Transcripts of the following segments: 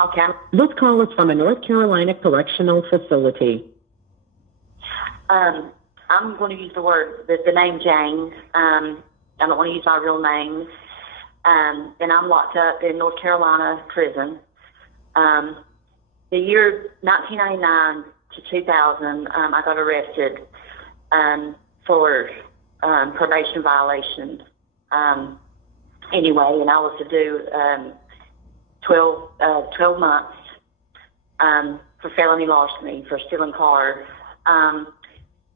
Okay. This call is from a North Carolina correctional facility. I'm going to use the name Jane. I don't want to use my real name. And I'm locked up in North Carolina prison. The year 1999 to 2000, I got arrested for probation violations. Anyway, and I was to do 12 months for felony larceny, for stealing cars.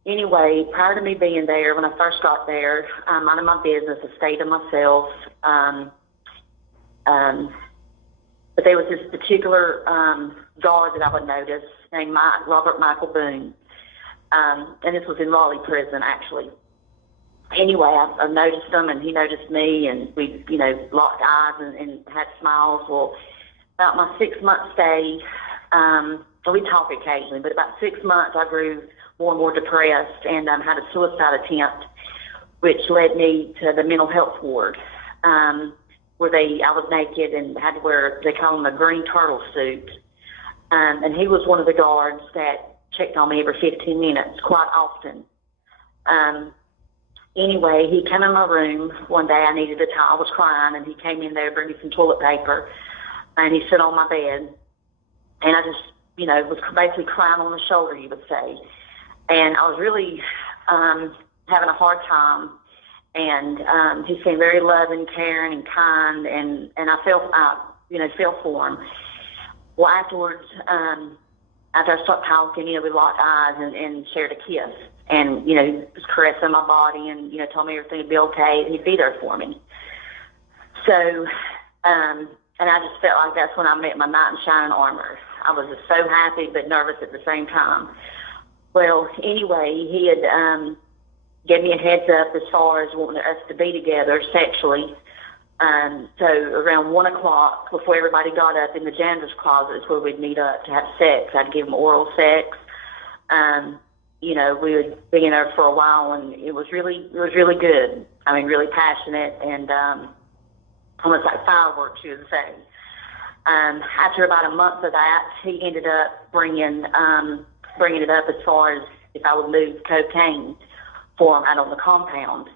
Anyway, prior to me being there, when I first got there, minding my business, I stayed to myself. But there was this particular guard that I would notice named Robert Michael Boone. And this was in Raleigh prison, actually. Anyway, I noticed him, and he noticed me, and we, locked eyes and had smiles. Well, about my 6-month stay, we talk occasionally, but about 6 months, I grew more and more depressed and had a suicide attempt, which led me to the mental health ward, where I was naked and had to wear, they call them a green turtle suit. And he was one of the guards that checked on me every 15 minutes, quite often. Anyway, he came in my room one day. I needed a towel. I was crying, and he came in there, bring me some toilet paper, and he sat on my bed. And I just, was basically crying on the shoulder, you would say. And I was really having a hard time. And he seemed very loving, caring, and kind, and I felt for him. Well, afterwards, after I stopped talking, we locked eyes and shared a kiss. And, was caressing my body and, told me everything would be okay, and he'd be there for me. So, and I just felt like that's when I met my knight in shining armor. I was just so happy but nervous at the same time. Well, anyway, he had gave me a heads up as far as wanting us to be together sexually. So around 1 o'clock, before everybody got up in the janitor's closet, is where we'd meet up to have sex. I'd give him oral sex. We would be in there for a while, and it was really good. I mean, really passionate, and almost like fireworks, you would say. After about a month of that, he ended up bringing it up as far as if I would move cocaine for him out on the compound.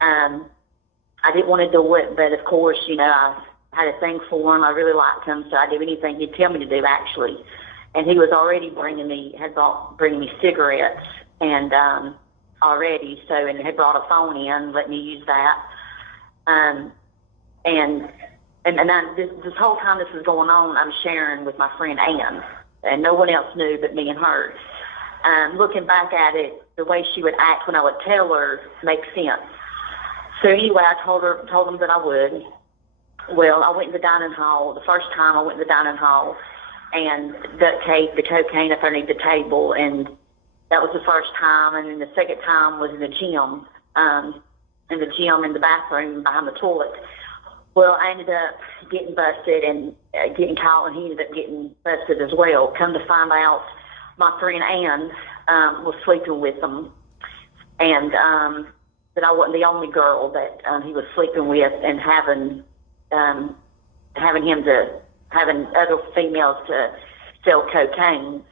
I didn't want to do it, but of course, I had a thing for him. I really liked him, so I'd do anything he'd tell me to do, actually. And he was already bringing me cigarettes, and already, so, and had brought a phone in, let me use that. And this whole time this was going on, I'm sharing with my friend Ann, and no one else knew but me and her. Looking back at it, the way she would act when I would tell her makes sense. So anyway, I told them that I would. Well, I went in the dining hall. The first time I went in the dining hall and duct taped the cocaine up underneath the table, and that was the first time. And then the second time was in the gym, in the bathroom behind the toilet. Well, I ended up getting busted and getting caught, and he ended up getting busted as well. Come to find out, my friend Ann was sleeping with him, and that I wasn't the only girl that he was sleeping with, and having other females to sell cocaine.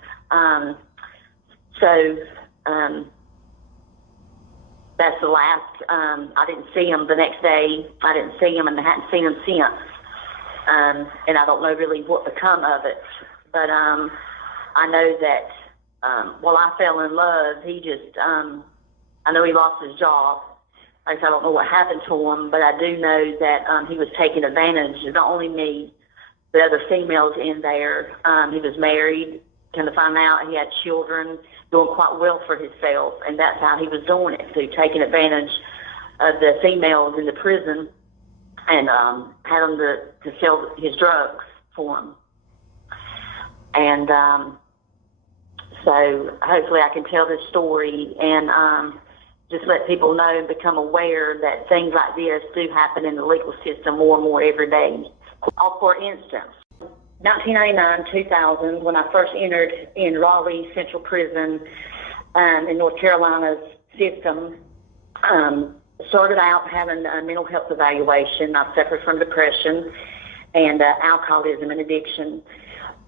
That's the last. I didn't see him the next day. I didn't see him, and I hadn't seen him since. And I don't know really what become of it. But I know that while I fell in love, he just, I know he lost his job. Like I said, I don't know what happened to him, but I do know that he was taking advantage of not only me, but other females in there. He was married. Come to find out, he had children, doing quite well for himself, and that's how he was doing it, through taking advantage of the females in the prison and had them to sell his drugs for him. And so hopefully I can tell this story and just let people know and become aware that things like this do happen in the legal system more and more every day. For instance, 1999, 2000, when I first entered in Raleigh Central Prison in North Carolina's system, started out having a mental health evaluation. I suffered from depression, and alcoholism and addiction.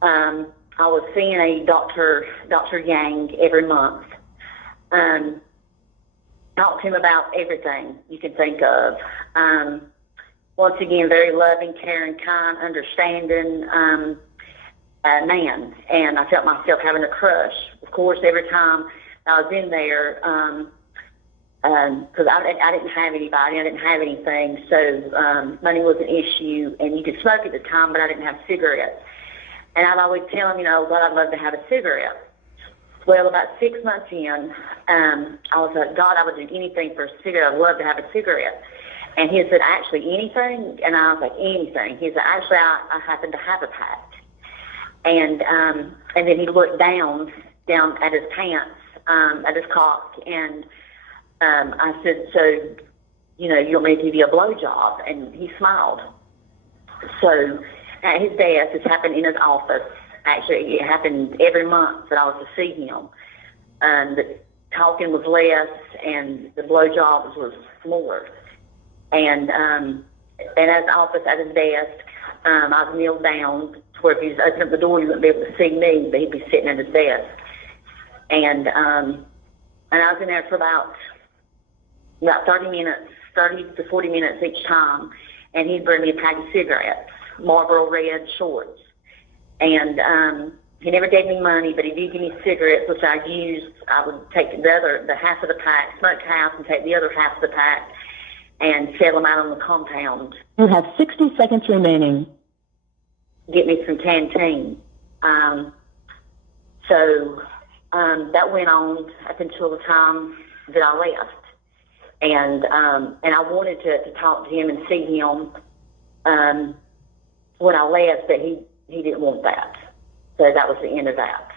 I was seeing a Dr. Yang every month. Talked to him about everything you can think of. Once again, very loving, caring, kind, understanding man. And I felt myself having a crush. Of course, every time I was in there, because I didn't have anybody, I didn't have anything, so money was an issue, and you could smoke at the time, but I didn't have cigarettes. And I'd always tell him, well, I'd love to have a cigarette. Well, about 6 months in, I was like, God, I would do anything for a cigarette. I'd love to have a cigarette. And he said, actually, anything? And I was like, anything. He said, actually, I happen to have a pack. And then he looked down at his pants, at his cock, and I said, so, you want me to give you a blowjob? And he smiled. So at his desk, this happened in his office. Actually, it happened every month that I was to see him. The talking was less, and the blowjobs was more. And at his office, at his desk, I was kneeled down to where if he was opening up the door, he wouldn't be able to see me, but he'd be sitting at his desk. And I was in there for about 30 to 40 minutes each time, and he'd bring me a pack of cigarettes, Marlboro red shorts. And he never gave me money, but he did give me cigarettes, which I used. I would take the half of the pack, smoke half, and take the other half of the pack, and sell them out on the compound. You have 60 seconds remaining. Get me some canteen. So that went on up until the time that I left. And I wanted to talk to him and see him when I left, but he didn't want that. So that was the end of that.